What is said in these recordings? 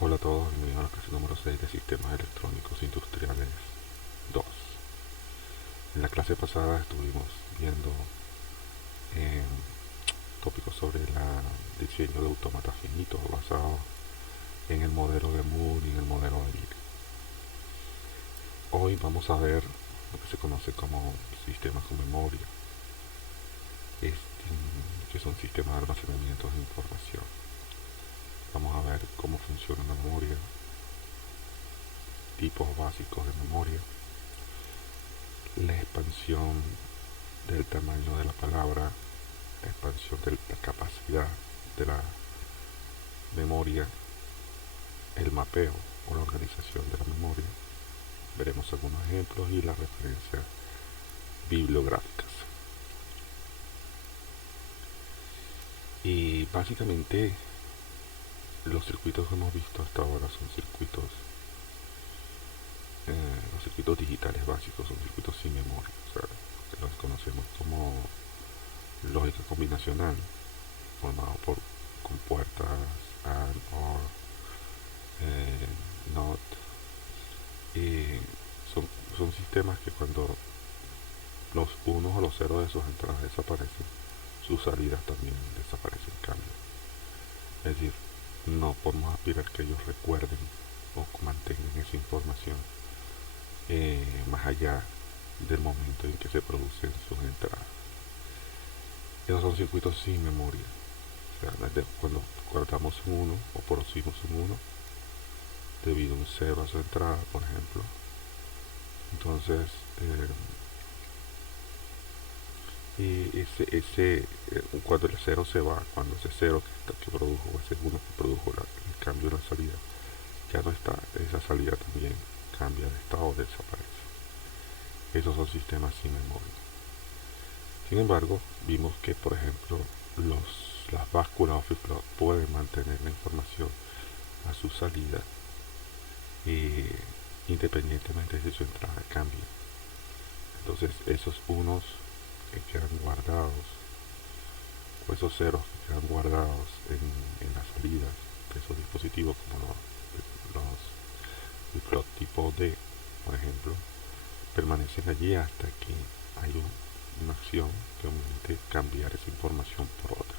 Hola a todos, bienvenidos a la clase número 6 de Sistemas Electrónicos Industriales 2. En la clase pasada estuvimos viendo eh, tópicos sobre el diseño de autómatas finitos basados en el modelo de Moore y en el modelo de Lee. Hoy vamos a ver lo que se conoce como sistemas con memoria, que son sistemas de almacenamiento de información. Vamos a ver cómo funciona la memoria, tipos básicos de memoria, la expansión del tamaño de la palabra, la expansión de la capacidad de la memoria, el mapeo o la organización de la memoria. Veremos algunos ejemplos y las referencias bibliográficas. Y básicamente los circuitos que hemos visto hasta ahora son los circuitos digitales básicos, son circuitos sin memoria, o sea, que los conocemos como lógica combinacional, formado por compuertas AND, OR, NOT, y son, son sistemas que cuando los unos o los ceros de sus entradas desaparecen, sus salidas también desaparecen, cambian. Es decir, no podemos aspirar que ellos recuerden o mantengan esa información más allá del momento en que se producen sus entradas. Esos son circuitos sin memoria. O sea, cuando guardamos un 1 o producimos un 1 debido a un 0 a su entrada, por ejemplo, entonces cuando el 0 se va, cuando ese 0 que produjo, ese 1 que produjo el cambio en la salida, ya no está, esa salida también cambia de estado o desaparece. Esos son sistemas sin memoria. Sin embargo, vimos que, por ejemplo, las básculas o flip-flop pueden mantener la información a su salida independientemente de si su entrada cambia. Entonces, esos unos que quedan guardados o esos ceros que quedan guardados en las salidas de esos dispositivos, como los flip-flop tipo D, por ejemplo, permanecen allí hasta que hay una acción que aumente cambiar esa información por otra.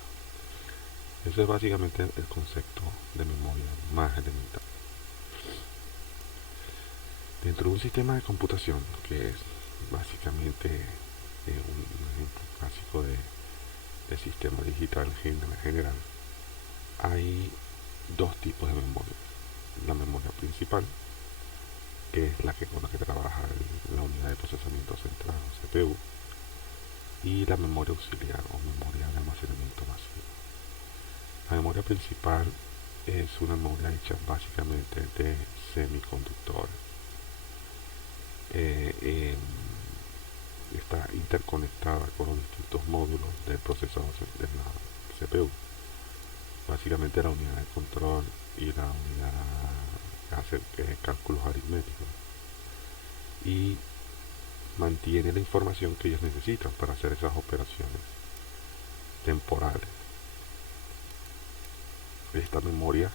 Ese es básicamente el concepto de memoria más elemental. Dentro de un sistema de computación, que es básicamente un ejemplo clásico de sistema digital en general, hay dos tipos de memoria. La memoria principal, que es la que con la que trabaja la unidad de procesamiento central o CPU, y la memoria auxiliar o memoria de almacenamiento masivo. La memoria principal es una memoria hecha básicamente de semiconductores. Está interconectada con los distintos módulos del procesador de la CPU. Básicamente la unidad de control y la unidad que hace cálculos aritméticos. Y mantiene la información que ellos necesitan para hacer esas operaciones temporales. Esta memoria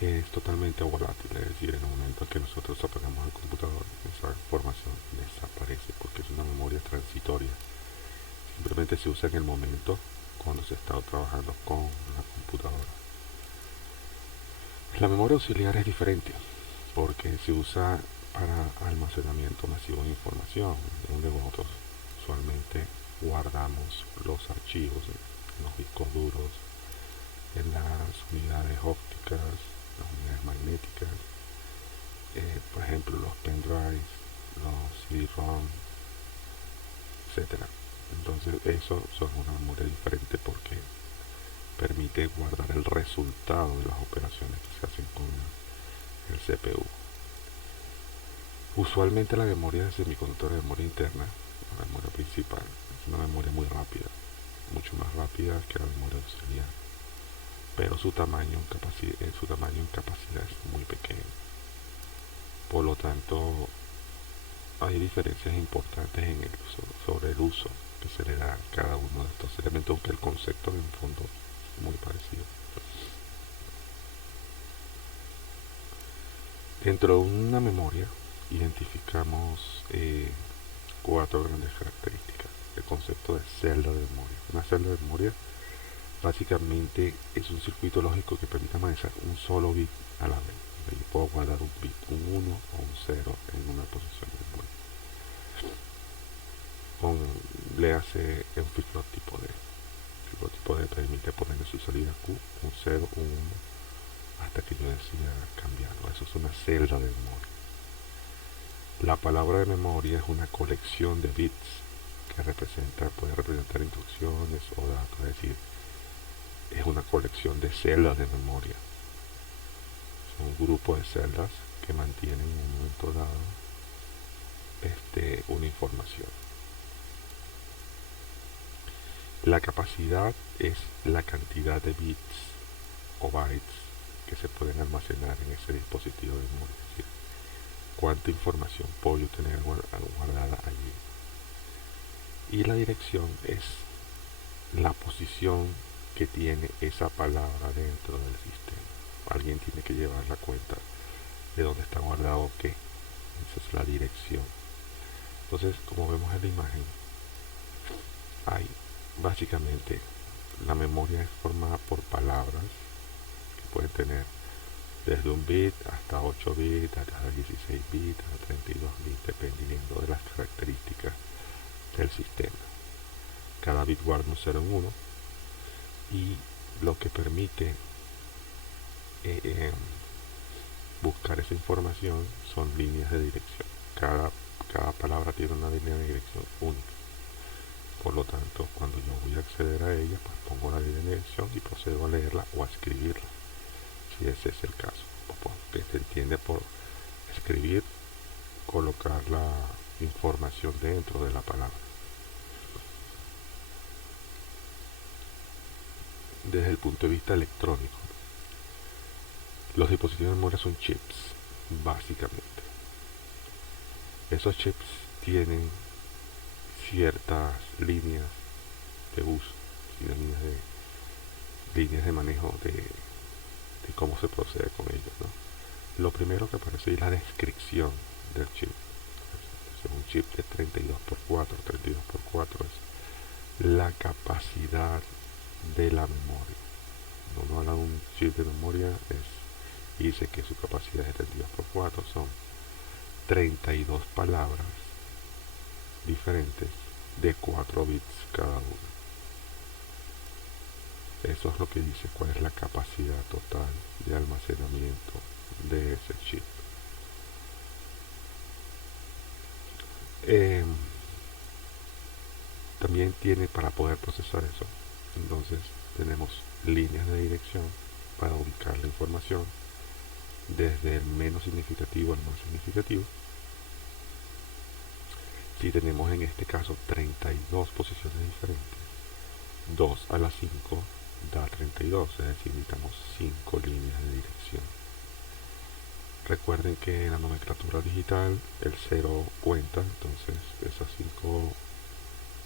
es totalmente volátil, es decir, en el momento en que nosotros apagamos el computador, esa información desaparece porque es una memoria transitoria. Simplemente se usa en el momento cuando se está trabajando con la computadora. La memoria auxiliar es diferente porque se usa para almacenamiento masivo de información, donde nosotros usualmente guardamos los archivos en los discos duros, en las unidades ópticas, las unidades magnéticas, por ejemplo los pendrives, los CD-ROM, etcétera. Entonces eso son una memoria diferente porque permite guardar el resultado de las operaciones que se hacen con el CPU. Usualmente la memoria de semiconductor de memoria interna, la memoria principal, es una memoria muy rápida, mucho más rápida que la memoria auxiliar, pero su tamaño en capacidad es muy pequeño. Por lo tanto, hay diferencias importantes en el uso, sobre el uso que se le da a cada uno de estos elementos, aunque el concepto en el fondo es muy parecido. Dentro de una memoria identificamos 4 grandes características. El concepto de celda de memoria. Una celda de memoria básicamente es un circuito lógico que permite manejar un solo bit a la vez. Yo puedo guardar un bit, un 1 o un 0 en una posición de memoria. Le hace un ciclotipo de. El ciclotipo de permite ponerle su salida Q, un 0, un 1, hasta que yo decida cambiarlo. Eso es una celda de memoria. La palabra de memoria es una colección de bits que puede representar instrucciones o datos, es decir, es una colección de celdas de memoria. Son un grupo de celdas que mantienen en un momento dado una información. La capacidad es la cantidad de bits o bytes que se pueden almacenar en ese dispositivo de memoria, es decir, cuánta información puedo yo tener guardada allí. Y la dirección es la posición que tiene esa palabra dentro del sistema. Alguien tiene que llevar la cuenta de dónde está guardado qué. Esa es la dirección. Entonces, como vemos en la imagen, hay básicamente la memoria es formada por palabras que pueden tener desde un bit hasta 8 bits, hasta 16 bits, hasta 32 bits, dependiendo de las características del sistema. Cada bit guarda un 0 en 1 y lo que permite buscar esa información son líneas de dirección. Cada palabra tiene una línea de dirección única. Por lo tanto, cuando yo voy a acceder a ella, pues pongo la línea de dirección y procedo a leerla o a escribirla, si ese es el caso. Que se entiende por escribir, colocar la información dentro de la palabra. Desde el punto de vista electrónico, los dispositivos de memoria son chips, básicamente. Esos chips tienen ciertas líneas de uso, líneas de manejo de cómo se procede con ellos, ¿no? Lo primero que aparece es la descripción del chip. Es un chip de 32x4. 32x4 es la capacidad de la memoria. Cuando uno habla de un chip de memoria y dice que su capacidad es de 32x4, son 32 palabras diferentes de 4 bits cada una. Eso es lo que dice cuál es la capacidad total de almacenamiento de ese chip. También tiene para poder procesar eso. Entonces tenemos líneas de dirección para ubicar la información desde el menos significativo al más significativo. Si tenemos en este caso 32 posiciones diferentes, 2 a la 5 da 32, es decir, necesitamos 5 líneas de dirección. Recuerden que en la nomenclatura digital el 0 cuenta, entonces esas 5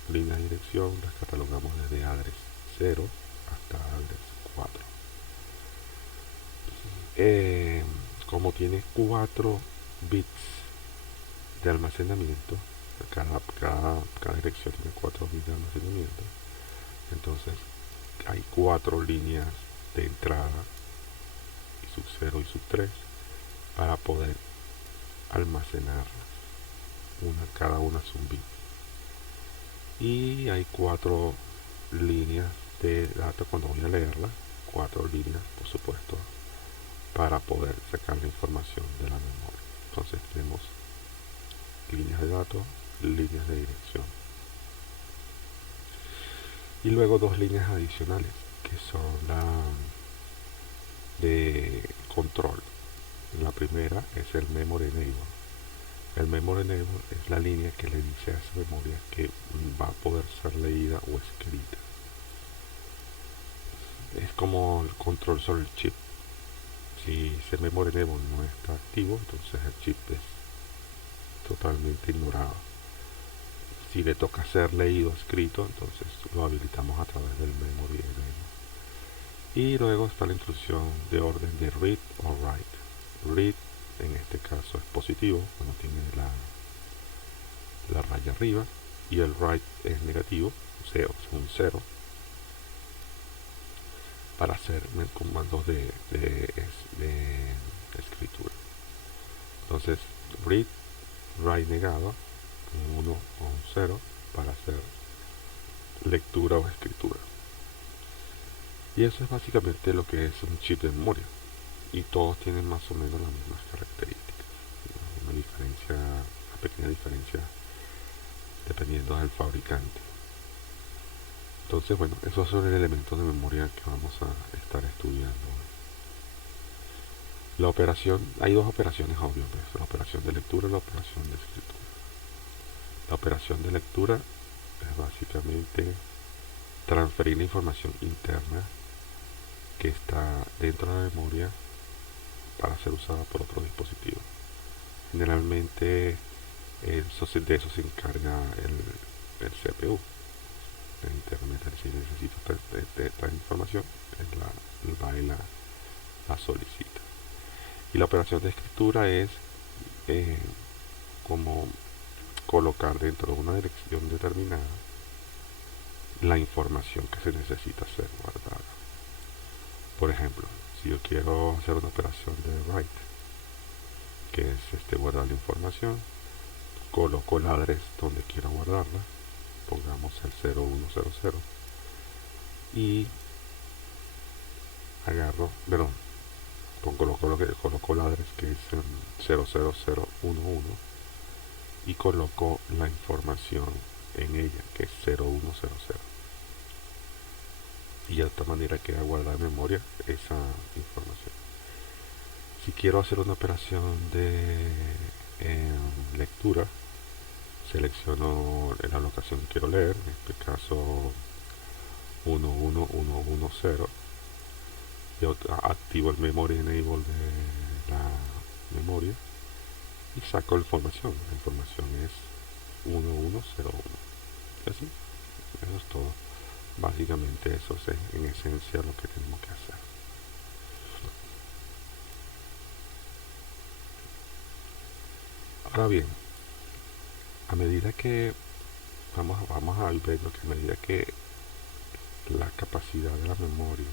líneas de dirección las catalogamos desde address 0 hasta address 4. Como tiene 4 bits de almacenamiento, cada dirección tiene 4 bits de almacenamiento, entonces hay 4 líneas de entrada, y sub 0 y sub 3, para poder almacenarlas. Cada una es un bit. Y hay 4 líneas de datos cuando voy a leerla, 4 líneas, por supuesto, para poder sacar la información de la memoria. Entonces tenemos líneas de datos, líneas de dirección. Y luego 2 líneas adicionales, que son la de control. La primera es el memory enable. El memory enable es la línea que le dice a esa memoria que va a poder ser leída o escrita. Es como el control sobre el chip. Si ese memory enable no está activo, entonces el chip es totalmente ignorado. Si le toca ser leído o escrito, entonces lo habilitamos a través del memory enable. Y luego está la instrucción de orden de read o write. Read en este caso es positivo, cuando tiene la raya arriba, y el write es negativo, o sea, un 0, para hacer comandos de escritura. Entonces, read, write negado, un 1 o un 0, para hacer lectura o escritura. Y eso es básicamente lo que es un chip de memoria. Y todos tienen más o menos las mismas características. Una pequeña diferencia dependiendo del fabricante. Entonces, bueno, esos son el elemento de memoria que vamos a estar estudiando. La operación, hay dos operaciones obvias, pues, la operación de lectura y la operación de escritura. La operación de lectura es básicamente transferir la información interna que está dentro de la memoria para ser usada por otro dispositivo. Generalmente de eso se encarga el CPU, el Internet. Si necesito esta información, él va y la solicita. Y la operación de escritura es eh, como colocar dentro de una dirección determinada la información que se necesita ser guardada. Por ejemplo, si yo quiero hacer una operación de write, que es guardar la información, coloco el address donde quiero guardarla, pongamos el 0100, y agarro, perdón, coloco el address que es 00011, y coloco la información en ella, que es 0100. Y de esta manera queda guardada en memoria esa información. Si quiero hacer una operación de lectura, selecciono la locación que quiero leer, en este caso 11110, yo activo el memory enable de la memoria y saco la información. La información es 1101. Y así, eso es todo. Básicamente eso es en esencia lo que tenemos que hacer. Ahora bien, a medida que vamos a ir viendo que a medida que la capacidad de la memoria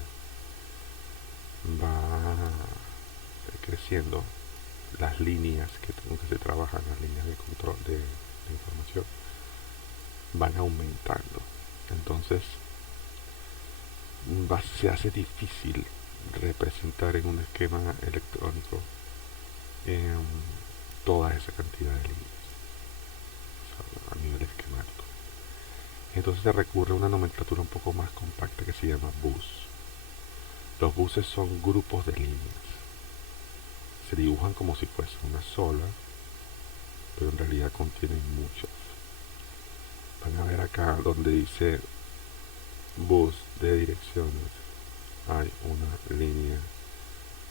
va creciendo, las líneas que se trabajan, las líneas de control de información, van aumentando. Entonces se hace difícil representar en un esquema electrónico toda esa cantidad de líneas, o sea, a nivel esquemático. Entonces se recurre a una nomenclatura un poco más compacta que se llama bus. Los buses son grupos de líneas. Se dibujan como si fuese una sola, pero en realidad contienen muchas. Van a ver acá donde dice bus de direcciones, hay una línea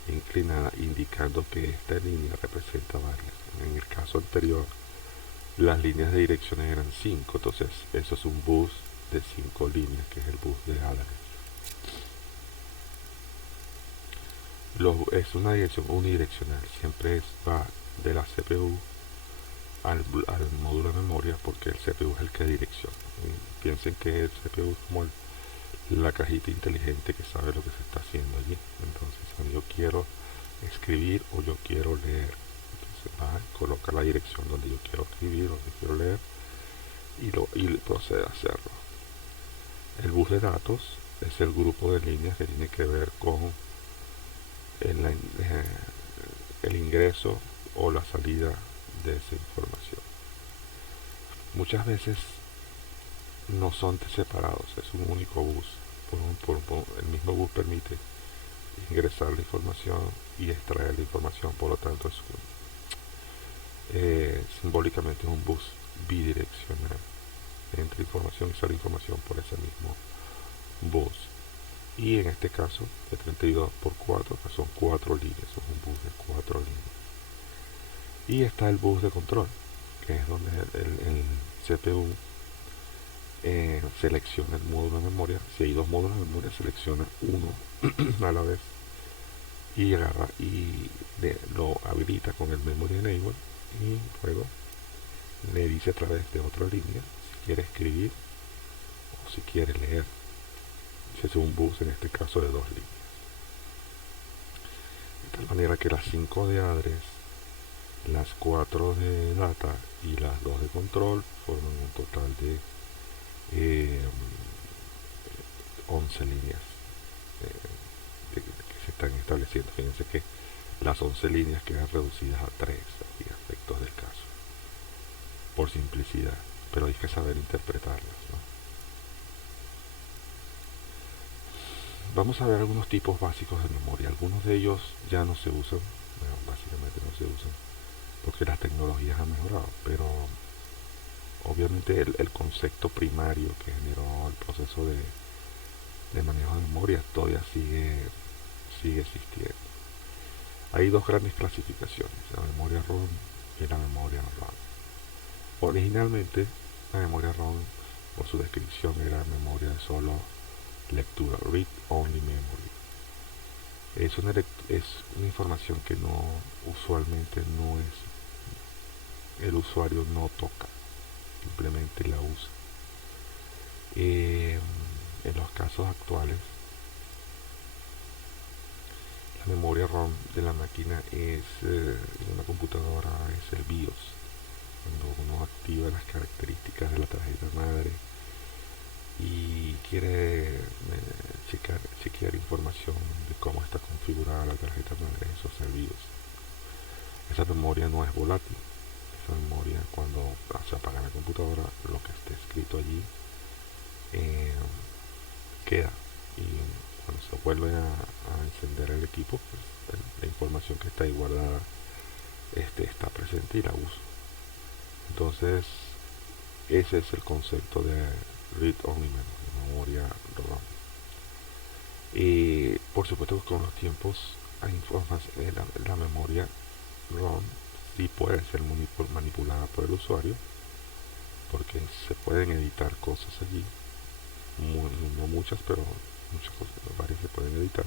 inclinada indicando que esta línea representa varias. En el caso anterior, las líneas de direcciones eran 5, entonces eso es un bus de 5 líneas, que es el bus de address. Es una dirección unidireccional, siempre va de la CPU al módulo de memoria, porque el CPU es el que direcciona. Piensen que el CPU es como la cajita inteligente que sabe lo que se está haciendo allí. Entonces, si yo quiero escribir o yo quiero leer, entonces coloca la dirección donde yo quiero escribir o donde quiero leer y procede a hacerlo. El bus de datos es el grupo de líneas que tiene que ver con el ingreso o la salida de esa información. Muchas veces no son separados, es un único bus. El mismo bus permite ingresar la información y extraer la información, por lo tanto simbólicamente es un bus bidireccional. Entra información y sale información por ese mismo bus. Y en este caso, de 32x4, que son 4 líneas, es un bus de 4 líneas. Y está el bus de control, que es donde el CPU selecciona el módulo de memoria. Si hay dos módulos de memoria, selecciona uno a la vez y agarra y lo habilita con el Memory Enable y luego le dice a través de otra línea si quiere escribir o si quiere leer. Se hace un bus en este caso de dos líneas. De tal manera que las 5 de address, las 4 de data y las 2 de control forman un total de eh, 11 líneas que se están estableciendo. Fíjense que las 11 líneas quedan reducidas a 3 a efectos del caso, por simplicidad, pero hay que saber interpretarlas, ¿no? Vamos a ver algunos tipos básicos de memoria. Algunos de ellos ya no se usan, bueno, básicamente no se usan, porque las tecnologías han mejorado, pero obviamente el concepto primario que generó el proceso de manejo de memoria todavía sigue existiendo. Hay dos grandes clasificaciones, la memoria ROM y la memoria RAM. Originalmente la memoria ROM, por su descripción, era memoria de solo lectura, read only memory. Es una información que no usualmente no es, el usuario no toca, simplemente la usa. En los casos actuales, la memoria ROM de la máquina de una computadora es el BIOS. Cuando uno activa las características de la tarjeta madre y quiere chequear información de cómo está configurada la tarjeta madre, eso es el BIOS. Esa memoria no es volátil. Esa memoria, cuando se apaga la computadora, lo que esté escrito allí eh, queda. Y cuando se vuelve a encender el equipo, pues, la información que está ahí guardada está presente y la uso. Entonces, ese es el concepto de read only memoria RAM. Y por supuesto que con los tiempos hay información, la memoria ROM sí puede ser manipulada por el usuario, porque se pueden editar cosas allí, no muchas, pero muchas cosas, varias se pueden editar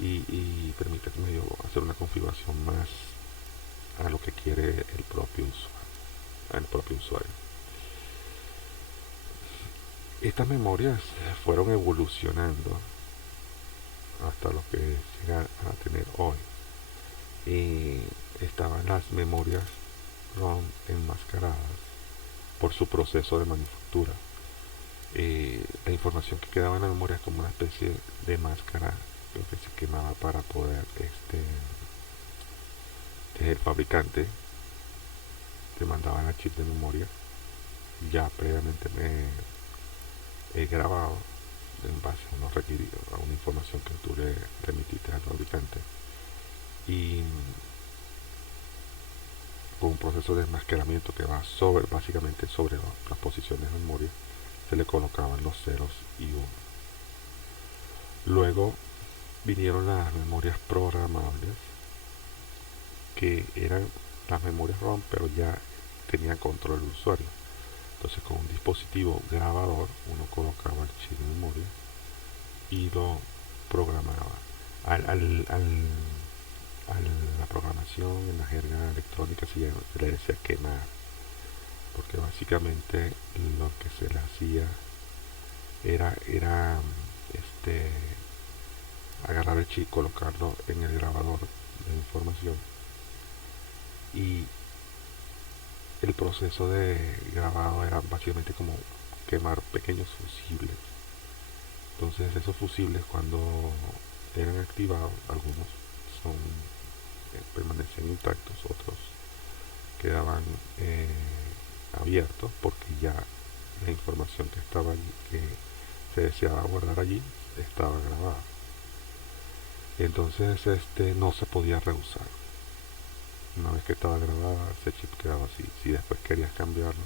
y permite hacer una configuración más a lo que quiere el propio usuario. Estas memorias fueron evolucionando hasta lo que llegan a tener hoy. Y estaban las memorias ROM enmascaradas por su proceso de manufactura. La información que quedaba en la memoria es como una especie de máscara que se quemaba para poder el fabricante te mandaba el chip de memoria ya previamente grabado en base a unos requeridos, a una información que tú le remitiste al fabricante, y con un proceso de enmascaramiento que va básicamente sobre las posiciones de memoria, se le colocaban los ceros y unos. Luego vinieron las memorias programables, que eran las memorias ROM, pero ya tenían control del usuario. Entonces, con un dispositivo grabador, uno colocaba el chip de memoria y lo programaba. La programación en la jerga electrónica se le decía quemar, porque básicamente lo que se le hacía era agarrar el chip, colocarlo en el grabador de información, y el proceso de grabado era básicamente como quemar pequeños fusibles. Entonces esos fusibles, cuando eran activados, algunos son permanecían intactos, otros quedaban abiertos porque ya la información que estaba allí, que se deseaba guardar allí, estaba grabada. Entonces no se podía reusar. Una vez que estaba grabada, ese chip quedaba así. Si después querías cambiarlo,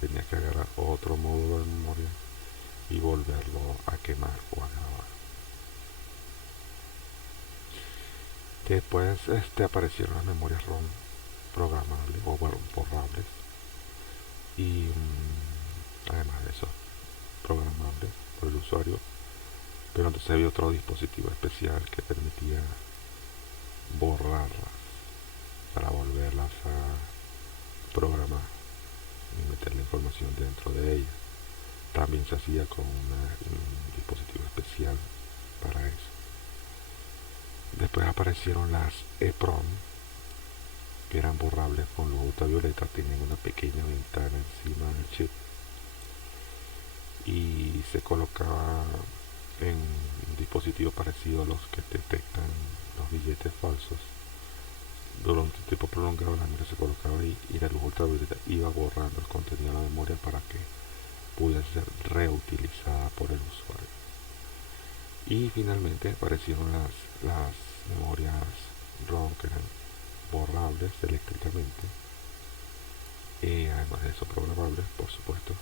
tenías que agarrar otro módulo de memoria y volverlo a quemar o a grabar. Después aparecieron las memorias ROM programables o bueno, borrables, y además de eso, programables por el usuario. Pero entonces había otro dispositivo especial que permitía borrarlas para volverlas a programar y meter la información dentro de ella. También se hacía con un dispositivo especial para eso. Después aparecieron las EEPROM, que eran borrables con luz ultravioleta, tenían una pequeña ventana encima del chip y se colocaba en un dispositivo parecido a los que detectan los billetes falsos. Durante un tiempo prolongado la mira se colocaba ahí y la luz ultravioleta iba borrando el contenido de la memoria para que pudiera ser reutilizada por el usuario. Y finalmente aparecieron las memorias ROM, que eran borrables eléctricamente, además de eso programables, por supuesto,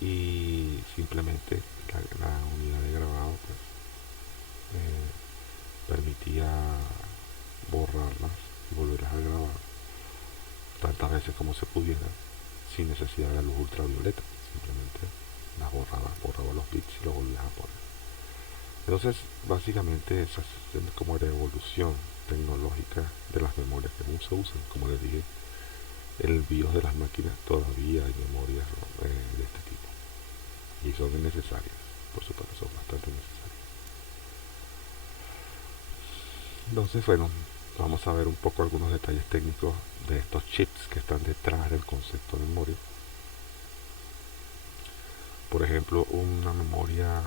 y simplemente la unidad de grabado pues permitía borrarlas y volverlas a grabar tantas veces como se pudiera sin necesidad de la luz ultravioleta. Simplemente las borraba los bits y los volvías a poner. Entonces básicamente esa es como la evolución tecnológica de las memorias que aún se usan. Como les dije, en el BIOS de las máquinas todavía hay memorias de este tipo y son necesarias, por supuesto, son bastante necesarias. Entonces, bueno, vamos a ver un poco algunos detalles técnicos de estos chips que están detrás del concepto de memoria. Por ejemplo, una memoria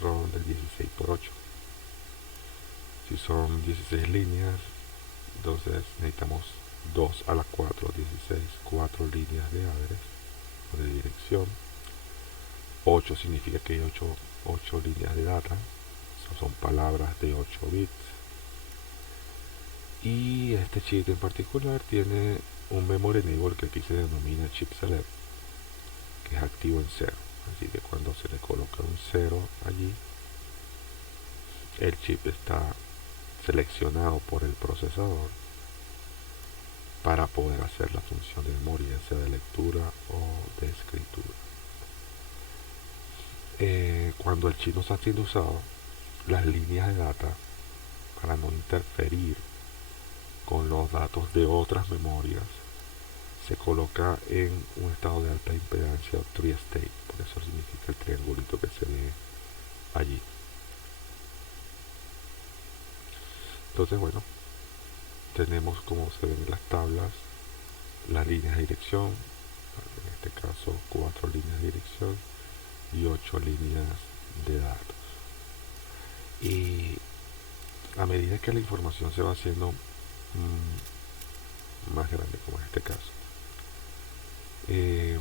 ROM de 16x8. Si son 16 líneas, entonces necesitamos 2 a la 4, 16, 4 líneas de address o de dirección. 8 significa que hay 8 líneas de data, son palabras de 8 bits. Y este chip en particular tiene un memory enable que aquí se denomina chip select, que es activo en 0. Así que cuando se le coloca un 0 allí, el chip está seleccionado por el procesador para poder hacer la función de memoria, sea de lectura o de escritura. Cuando el chip no está siendo usado, las líneas de data, para no interferir con los datos de otras memorias, se coloca en un estado de alta impedancia o tri-state, por eso significa el triangulito que se ve allí. Entonces, bueno, tenemos, como se ven en las tablas, las líneas de dirección, en este caso 4 líneas de dirección y 8 líneas de datos. Y a medida que la información se va haciendo más grande, como en este caso, es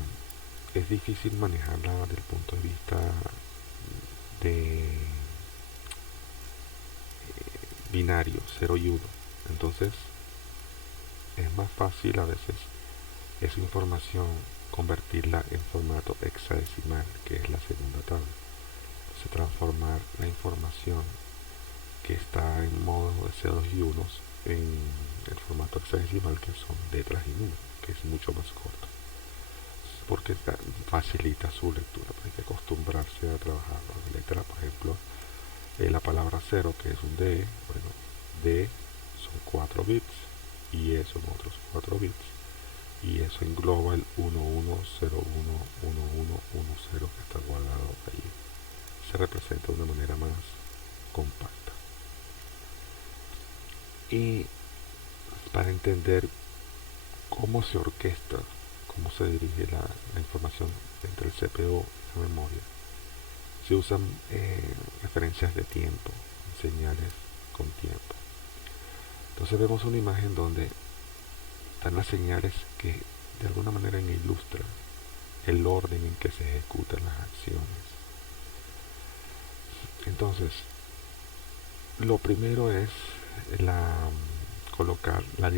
difícil manejarla desde el punto de vista de binario 0 y 1. Entonces es más fácil a veces esa información convertirla en formato hexadecimal, que es la segunda tabla. Entonces transformar la información que está en modo de ceros y unos en el formato hexadecimal, que son letras y números, que es mucho más corto, porque facilita su lectura. Hay que acostumbrarse a trabajar con letras. Por ejemplo, la palabra 0, que es un D, bueno, D son 4 bits y E son otros 4 bits, y eso engloba el 11011110 que está guardado allí. Se representa de una manera más compacta. Y para entender cómo se orquesta, cómo se dirige la información entre el CPU y la memoria, se usan referencias de tiempo, señales con tiempo. Entonces vemos una imagen donde están las señales que de alguna manera ilustran el orden en que se ejecutan las acciones. Entonces, lo primero es colocar la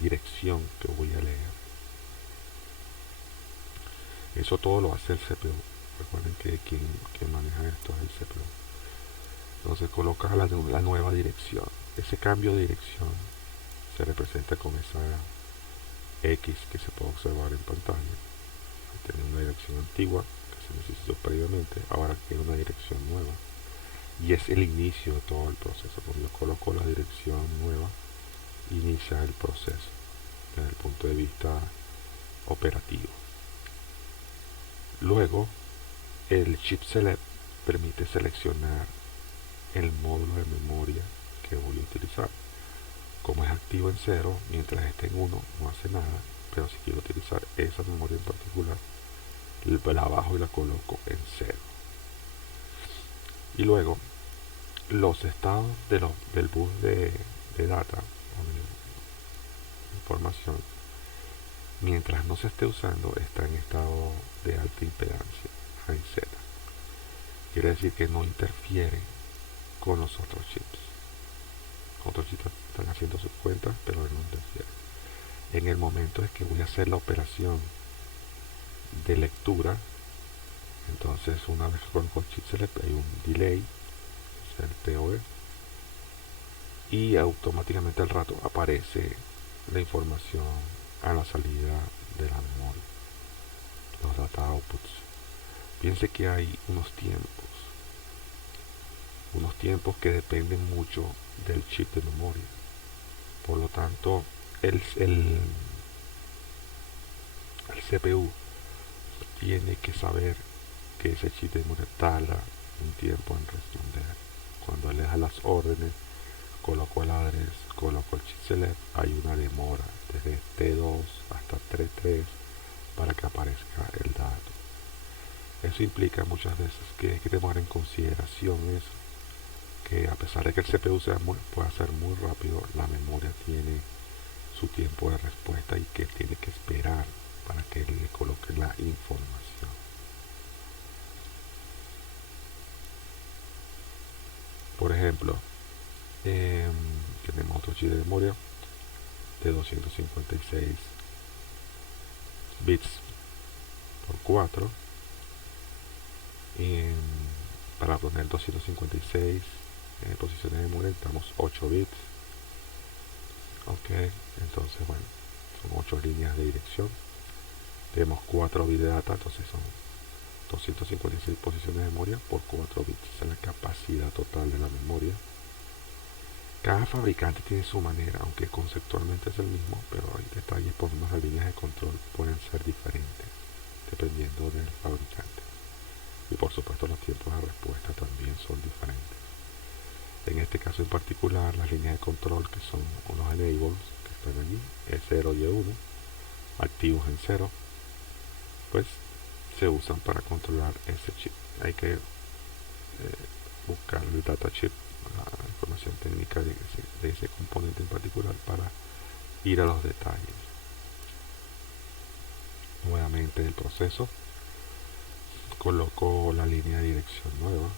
dirección que voy a leer. Eso todo lo hace el CPU. Recuerden que quien maneja esto es el CPU. Entonces colocas la nueva dirección. Ese cambio de dirección se representa con esa X que se puede observar en pantalla. Tiene una dirección antigua que se necesitó previamente, ahora tiene una dirección nueva. y es el inicio de todo el proceso. Cuando yo coloco la dirección nueva, inicia el proceso desde el punto de vista operativo. Luego, el chip select permite seleccionar el módulo de memoria que voy a utilizar. Como es activo en 0, mientras esté en 1 no hace nada, pero si quiero utilizar esa memoria en particular, la bajo y la coloco en 0. Y luego, los estados del bus de data o de información, mientras no se esté usando, está en estado de alta impedancia, high Z. Quiere decir que no interfiere con los otros chips. Otros chips están haciendo sus cuentas, pero no interfiere. En el momento en que voy a hacer la operación de lectura, entonces una vez que coloco el chip select hay un delay, es el TOE, y automáticamente al rato aparece la información a la salida de la memoria, los data outputs. Piense que hay unos tiempos que dependen mucho del chip de memoria. Por lo tanto, el CPU tiene que saber que ese chip de memoria tarda un tiempo en responder. Cuando le da las órdenes, coloco el address, coloco el chip select, hay una demora desde T2 hasta T3 para que aparezca el dato. Eso implica muchas veces que hay que tomar en consideración eso, que a pesar de que el CPU pueda ser muy rápido, la memoria tiene su tiempo de respuesta y que tiene que esperar para que le coloque la información. Por ejemplo, tenemos otro chip de memoria de 256 bits por 4. Para poner 256 posiciones de memoria necesitamos 8 bits. Ok, entonces bueno, son 8 líneas de dirección. Tenemos 4 bits de data, entonces son 256 posiciones de memoria por 4 bits. Esa es la capacidad total de la memoria. Cada fabricante tiene su manera, aunque conceptualmente es el mismo, pero hay detalles, por lo menos las líneas de control pueden ser diferentes dependiendo del fabricante. Y por supuesto los tiempos de respuesta también son diferentes. En este caso en particular, las líneas de control, que son unos enables que están allí, E0 y E1, activos en 0, pues se usan para controlar ese chip. Hay que buscar el data chip, la información técnica de ese componente en particular para ir a los detalles. Nuevamente el proceso, coloco la línea de dirección nueva.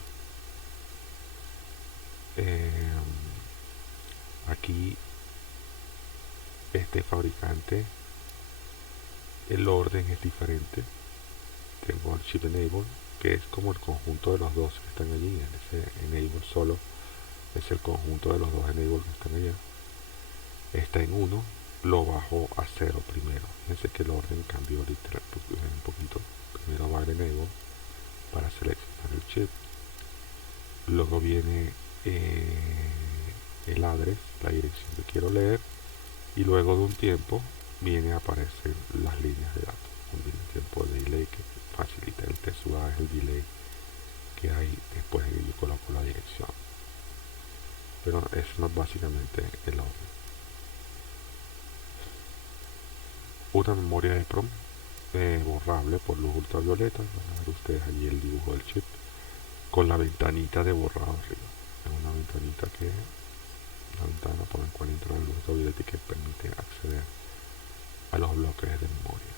Aquí este fabricante, el orden es diferente. Tengo el chip enable, que es como el conjunto de los dos que están allí. En ese enable solo es el conjunto de los dos enable que están allá. Está en 1, lo bajo a 0 primero. Fíjense que el orden cambió literal un poquito. Primero va el enable para seleccionar el chip. Luego viene el address, la dirección que quiero leer. Y luego de un tiempo viene a aparecer las líneas de datos. Un tiempo de delay que facilita el TSUA, es el delay que hay después de que yo coloco la dirección. Pero es más básicamente el orden. Una memoria EEPROM borrable por luz ultravioleta. Van a ver ustedes allí el dibujo del chip con la ventanita de borrado arriba. Es una ventanita una ventana por la cual entra la luz ultravioleta y que permite acceder a los bloques de memoria.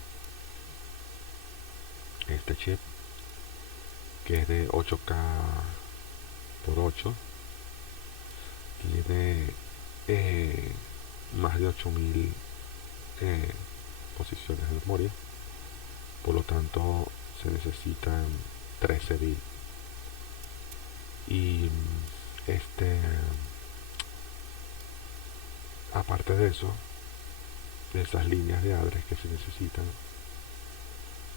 Este chip, que es de 8K por 8, tiene más de 8000 posiciones de memoria, por lo tanto se necesitan 13 bits. Y aparte de eso, de esas líneas de address que se necesitan,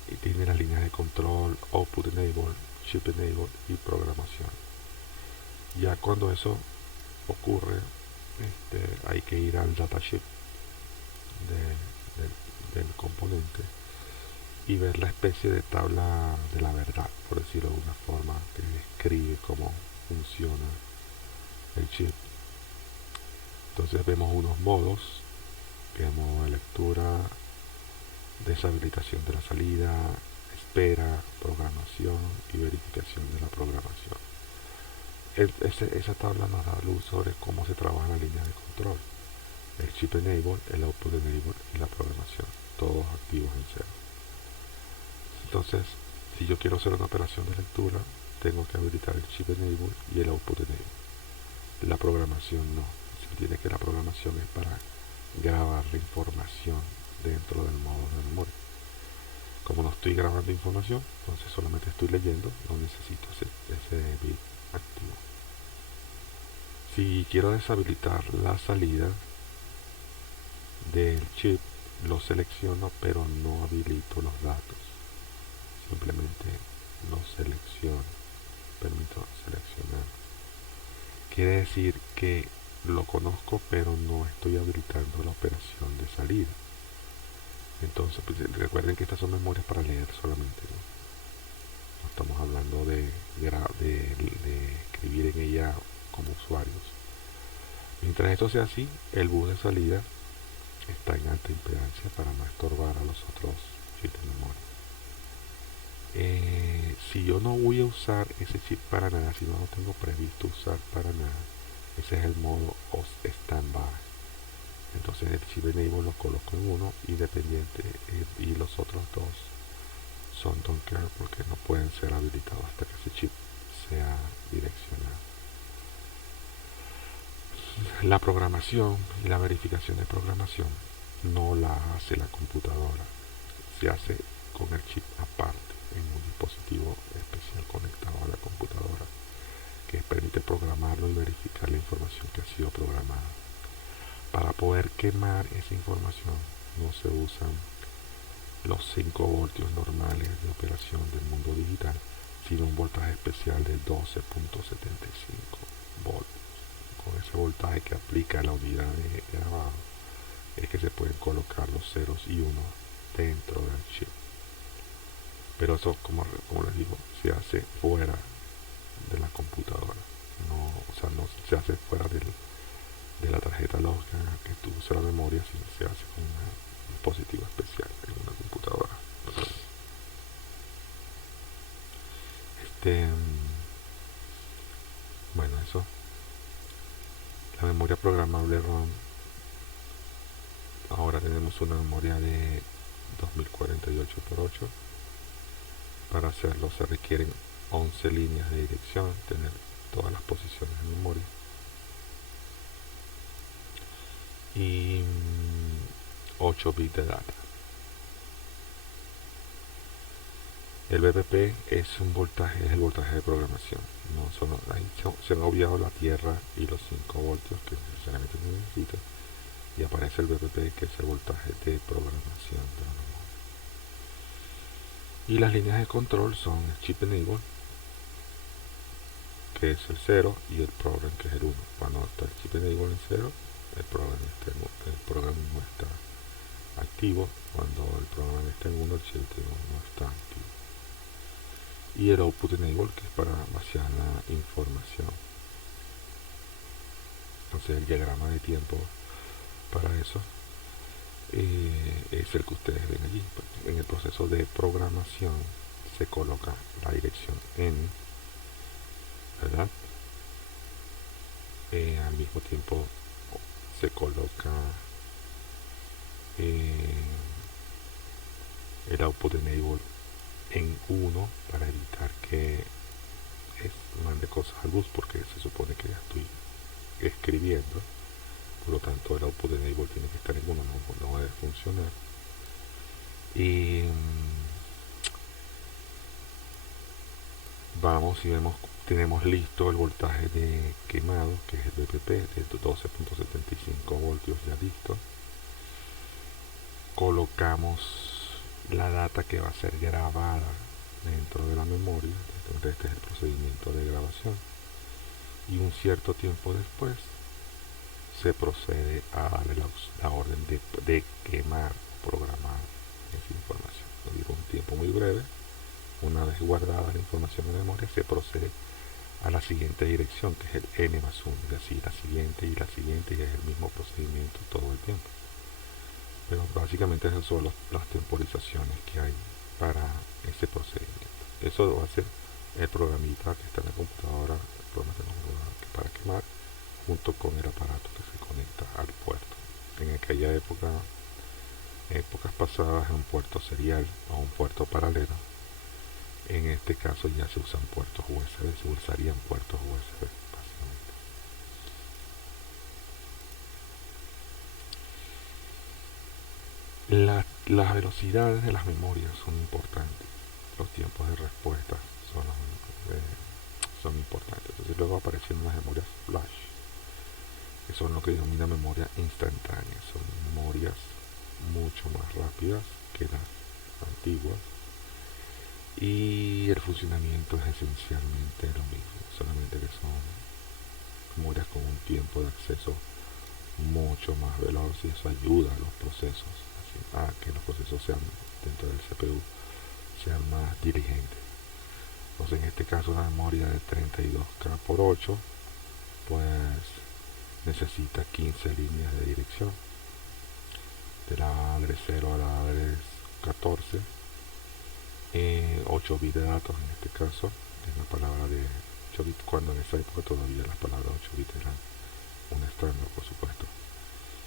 y tiene las líneas de control, output enable, chip enable y programación. Ya cuando eso ocurre, hay que ir al datasheet del componente y ver la especie de tabla de la verdad, por decirlo de alguna forma, que describe cómo funciona el chip. Entonces vemos unos modos, que es modo de lectura, deshabilitación de la salida, espera, programación y verificación de la programación. Esa tabla nos da luz sobre cómo se trabaja la línea de control, el chip enable, el output enable y la programación, todos activos en cero. Entonces, si yo quiero hacer una operación de lectura, tengo que habilitar el chip enable y el output enable. La programación no. Se entiende que la programación es para grabar la información dentro del modo de memoria. Como no estoy grabando información, entonces solamente estoy leyendo, no necesito ese bit activo. Si quiero deshabilitar la salida del chip, lo selecciono, pero no habilito los datos. Simplemente lo selecciono, permito seleccionar. Quiere decir que lo conozco, pero no estoy habilitando la operación de salida. Entonces, pues, recuerden que estas son memorias para leer solamente, ¿no? No estamos hablando de escribir en ella como usuarios. Mientras esto sea así, el bus de salida está en alta impedancia para no estorbar a los otros chips de memoria. Si yo no voy a usar ese chip para nada, si no lo tengo previsto usar para nada, ese es el modo standby. Entonces el chip enable lo coloco en uno independiente, y los otros dos son don't care porque no pueden ser habilitados hasta que ese chip sea direccionado. La programación y la verificación de programación no la hace la computadora, se hace con el chip aparte en un dispositivo especial conectado a la computadora que permite programarlo y verificar la información que ha sido programada. Para poder quemar esa información no se usan los 5 voltios normales de operación del mundo digital, sino un voltaje especial de 12.75 voltios. Con ese voltaje que aplica la unidad de grabado es que se pueden colocar los ceros y unos dentro del chip. Pero eso, como les digo, se hace fuera de la computadora. No se hace fuera de la tarjeta lógica que tú usas la memoria, sino se hace con un dispositivo especial en una computadora. Bueno, eso. La memoria programable ROM. Ahora tenemos una memoria de 2048x8. Para hacerlo se requieren 11 líneas de dirección, tener todas las posiciones en memoria. Y 8 bits de data. El BPP es el voltaje de programación. Ahí se han obviado la tierra y los 5 voltios que necesariamente se necesita. Y aparece el BPP, que es el voltaje de programación de la memoria. Y las líneas de control son el chip enable, que es el 0, y el program, que es el 1. Cuando está el chip enable en 0, el programa no está activo. Cuando el programa está en 1, el chip no está activo. Y el output enable, que es para vaciar la información. Entonces el diagrama de tiempo para eso es el que ustedes ven allí. En el proceso de programación se coloca la dirección N, ¿verdad? Al mismo tiempo se coloca el output enable en 1 para evitar que mande cosas al bus, porque se supone que ya estoy escribiendo. Por lo tanto, el output enable tiene que estar en 1, no debe funcionar. Y vamos y tenemos listo el voltaje de quemado, que es el BPP de 12.75 voltios ya listo. Colocamos la data que va a ser grabada dentro de la memoria. Este es el procedimiento de grabación. y un cierto tiempo después se procede a darle la orden de quemar o programar esa información. Lo digo un tiempo muy breve. Una vez guardada la información en memoria, se procede a la siguiente dirección, que es el n+1, y así la siguiente y la siguiente, y es el mismo procedimiento todo el tiempo. Pero básicamente esas son las temporizaciones que hay para ese procedimiento. Eso va a ser el programita que está en la computadora, el programa para quemar, junto con el aparato que se conecta al puerto. En aquella época, épocas pasadas, un puerto serial o un puerto paralelo. En este caso ya se usan puertos USB, se usarían puertos USB básicamente. Las velocidades de las memorias son importantes, los tiempos de respuesta son, eh, son importantes. Entonces luego aparecen las memorias flash, que son lo que denomina memoria instantánea, son memorias mucho más rápidas que las antiguas, y el funcionamiento es esencialmente lo mismo, solamente que son memorias con un tiempo de acceso mucho más veloz, y eso ayuda a los procesos a que los procesos sean dentro del CPU sean más diligentes. Entonces en este caso una memoria de 32K por 8 pues necesita 15 líneas de dirección, de la adres 0 a la adres 14, 8 bits de datos en este caso, es una palabra de 8 bits, cuando en esa época todavía las palabras 8 bits eran un estándar, por supuesto.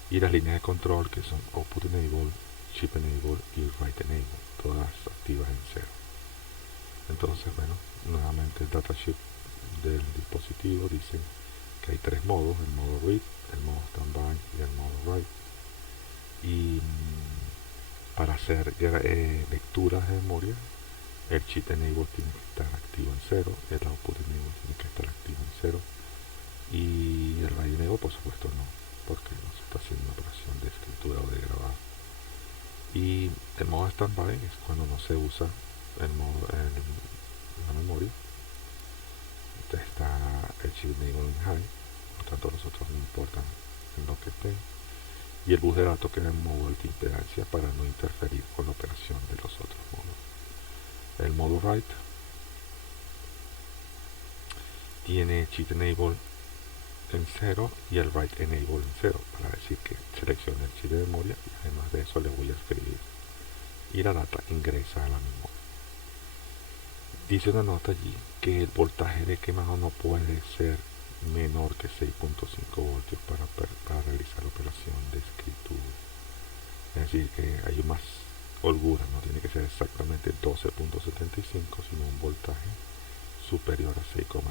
Y las líneas de control, que son output enable, chip enable y write enable, todas activas en 0. Entonces, bueno, nuevamente el datasheet del dispositivo dice que hay tres modos: el modo read, el modo standby y el modo write. Y para hacer lecturas de memoria, el chip enable tiene que estar activo en 0, el output enable tiene que estar activo en 0, y el write enable por supuesto no, porque no se está haciendo una operación de escritura o de grabado. Y el modo standby es cuando no se usa la memoria. Entonces está el chip enable en high, por tanto los otros no importan en lo que estén, y el bus de datos queda en modo alta impedancia para no interferir con la operación de los otros modos. El modo write tiene chip enable en 0 y el write enable en 0, para decir que seleccione el chip de memoria y además de eso le voy a escribir, y la data ingresa a la memoria. Dice una nota allí que el voltaje de quemado no puede ser menor que 6.5 voltios para realizar la operación de escritura. Es decir, que hay más holgura, no tiene que ser exactamente 12.75, sino un voltaje superior a 6,5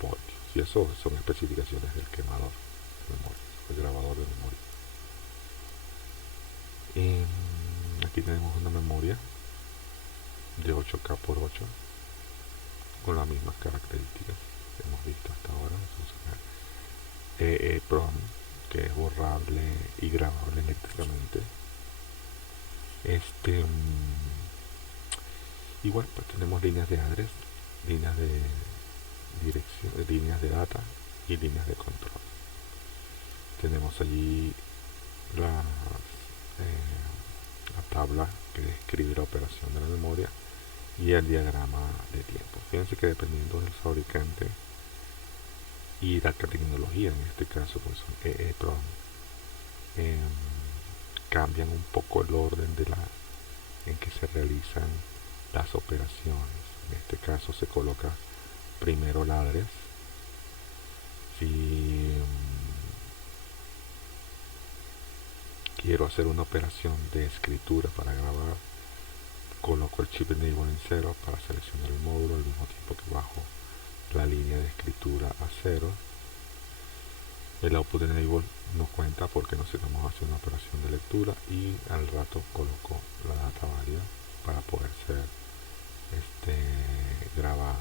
voltios. Y eso son especificaciones del quemador de memoria, el grabador de memoria. Aquí tenemos una memoria de 8K por 8 con las mismas características que hemos visto hasta ahora. EEPROM, que es borrable y grabable eléctricamente. Igual pues tenemos líneas de address, líneas de dirección, líneas de data y líneas de control. Tenemos allí la tabla que describe la operación de la memoria y el diagrama de tiempo. Fíjense que dependiendo del fabricante y la tecnología, en este caso pues son EEPROM, cambian un poco el orden en que se realizan las operaciones. En este caso se coloca primero la address. Si quiero hacer una operación de escritura para grabar, coloco el chip enable en 0 para seleccionar el módulo, al mismo tiempo que bajo la línea de escritura a 0. El output enable no cuenta porque no estamos haciendo una operación de lectura, y al rato coloco la data válida para poder ser grabada.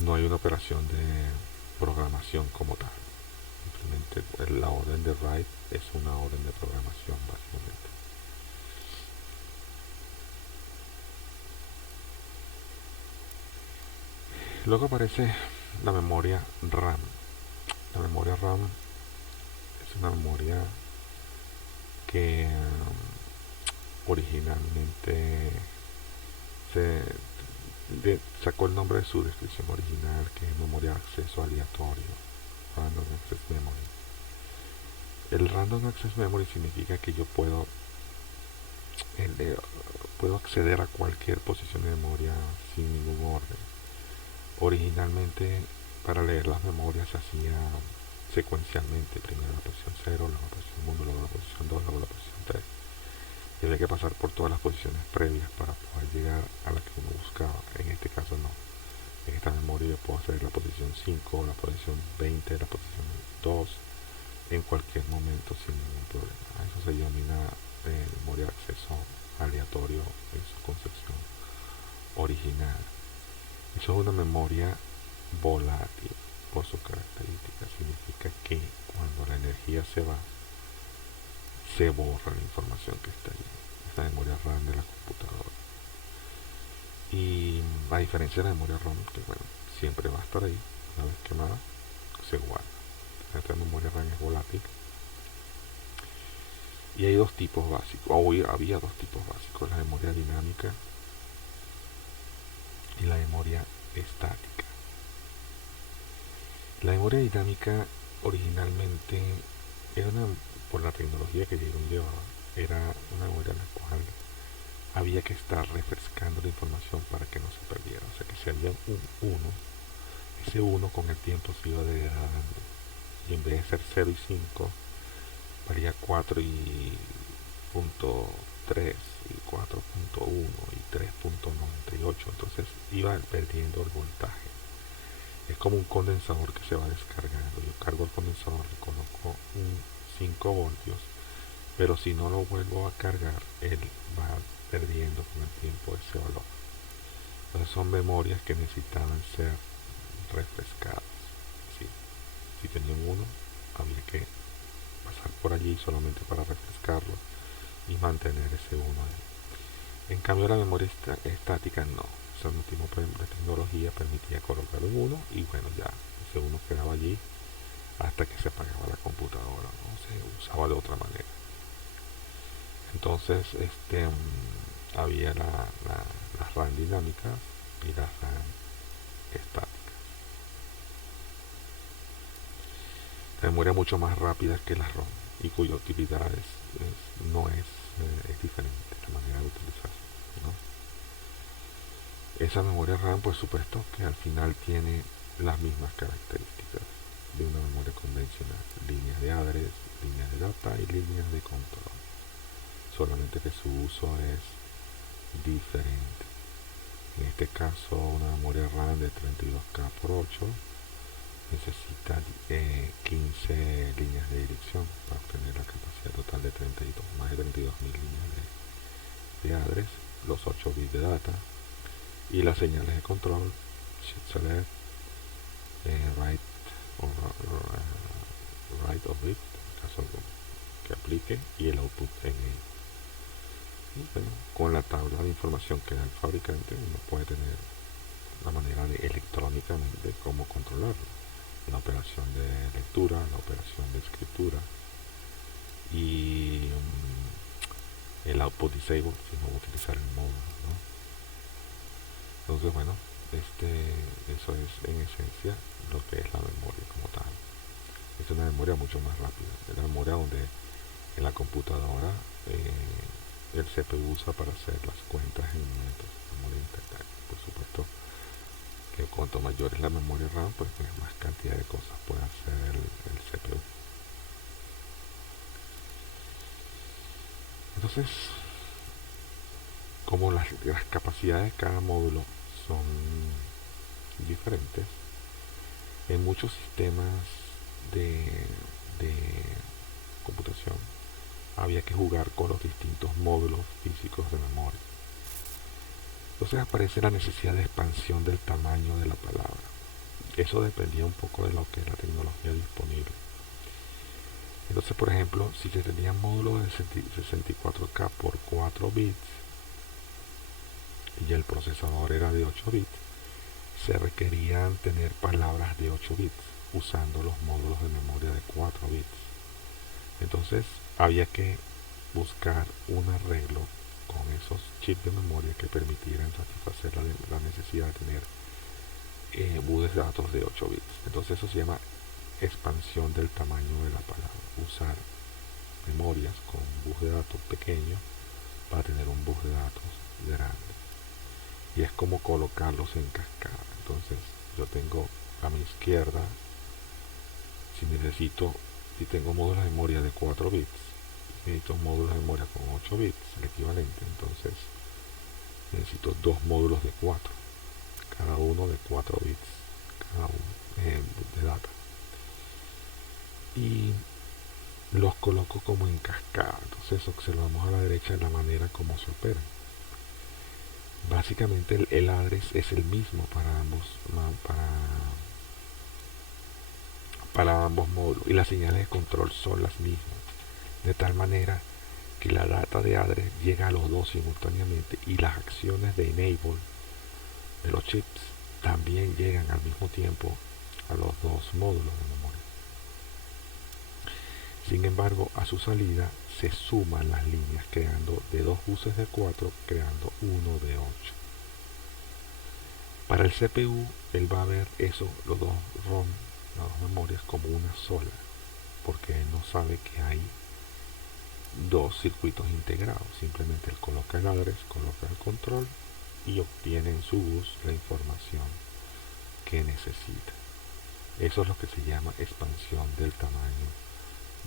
No hay una operación de programación como tal, simplemente la orden de write es una orden de programación básicamente. Luego aparece la memoria RAM. La memoria RAM es una memoria que originalmente se sacó el nombre de su descripción original, que es memoria de acceso aleatorio, Random Access Memory. El Random Access Memory significa que yo puedo acceder a cualquier posición de memoria sin ningún orden. Originalmente, para leer las memorias se hacía secuencialmente, primero la posición 0, luego la posición 1, luego la posición 2, luego la posición 3. Y había que pasar por todas las posiciones previas para poder llegar a la que uno buscaba. En este caso no. En esta memoria yo puedo hacer la posición 5, la posición 20, la posición 2 en cualquier momento sin ningún problema. Eso se denomina memoria de acceso aleatorio en su concepción original. Eso es una memoria volátil por sus características. Significa que cuando la energía se va, se borra la información que está allí. Es la memoria RAM de la computadora. Y a diferencia de la memoria ROM, que bueno, siempre va a estar ahí, una vez quemada, se guarda. Esta memoria RAM es volátil. Y hay dos tipos básicos, había dos tipos básicos, la memoria dinámica y la memoria estática. La memoria dinámica originalmente era por la tecnología que llevaba, era una memoria en la cual había que estar refrescando la información para que no se perdiera. O sea que si había un 1, ese 1 con el tiempo se iba degradando. Y en vez de ser 0 y 5, valía 4 y punto 3 y 4.1 y 3.98. Entonces iba perdiendo el voltaje. Es como un condensador que se va descargando. Yo cargo el condensador, le coloco un 5 voltios, pero si no lo vuelvo a cargar, él va perdiendo con el tiempo ese valor. Entonces son memorias que necesitaban ser refrescadas. ¿Sí? Si tenían uno, había que pasar por allí solamente para refrescarlo y mantener ese uno ahí. En cambio la memoria estática no. Ese último de tecnología permitía colocar un 1 y bueno, ya ese 1 quedaba allí hasta que se apagaba la computadora, no se usaba de otra manera. Entonces había las RAM dinámicas y las RAM estáticas. La memoria mucho más rápida que la ROM y cuya utilidad es diferente la manera de utilizarla, ¿no? Esa memoria RAM, por supuesto, que al final tiene las mismas características de una memoria convencional: líneas de address, líneas de data y líneas de control, solamente que su uso es diferente. En este caso, una memoria RAM de 32K por 8 necesita 15 líneas de dirección para obtener la capacidad total de más de 32.000 líneas de address, los 8 bits de data y las señales de control: shift select, write o read, en caso que aplique, y el output NI. Y bueno, con la tabla de información que da el fabricante, uno puede tener la manera de electrónicamente cómo controlarlo: la operación de lectura, la operación de escritura y el output disable si no va a utilizar el módulo, ¿no? Entonces bueno, eso es en esencia lo que es la memoria como tal. Es una memoria mucho más rápida, es la memoria donde en la computadora el CPU usa para hacer las cuentas en momentos de memoria instantánea. Por supuesto que cuanto mayor es la memoria RAM, pues más cantidad de cosas puede hacer el CPU. Entonces, como las capacidades de cada módulo son diferentes, en muchos sistemas de computación había que jugar con los distintos módulos físicos de memoria. Entonces aparece la necesidad de expansión del tamaño de la palabra. Eso dependía un poco de lo que es la tecnología disponible. Entonces, por ejemplo, si se tenían módulos de 64K por 4 bits y el procesador era de 8 bits, se requerían tener palabras de 8 bits usando los módulos de memoria de 4 bits. Entonces había que buscar un arreglo con esos chips de memoria que permitieran satisfacer la necesidad de tener buses de datos de 8 bits. Entonces eso se llama expansión del tamaño de la palabra. Usar memorias con un bus de datos pequeño para tener un bus de datos grande. Y es como colocarlos en cascada. Entonces yo tengo a mi izquierda, si tengo módulos de memoria de 4 bits, necesito módulos de memoria con 8 bits, el equivalente, entonces necesito dos módulos de 4, cada uno de 4 bits, cada uno de data. Y los coloco como en cascada. Entonces observamos a la derecha la manera como se operan. Básicamente el address es el mismo para ambos módulos y las señales de control son las mismas, de tal manera que la data de address llega a los dos simultáneamente y las acciones de enable de los chips también llegan al mismo tiempo a los dos módulos de memoria. Sin embargo, a su salida se suman las líneas creando de dos buses de 4 creando uno de 8. Para el CPU, él va a ver eso, los dos ROM, las dos memorias, como una sola, porque él no sabe que hay dos circuitos integrados. Simplemente él coloca el address, coloca el control y obtiene en su bus la información que necesita. Eso es lo que se llama expansión del tamaño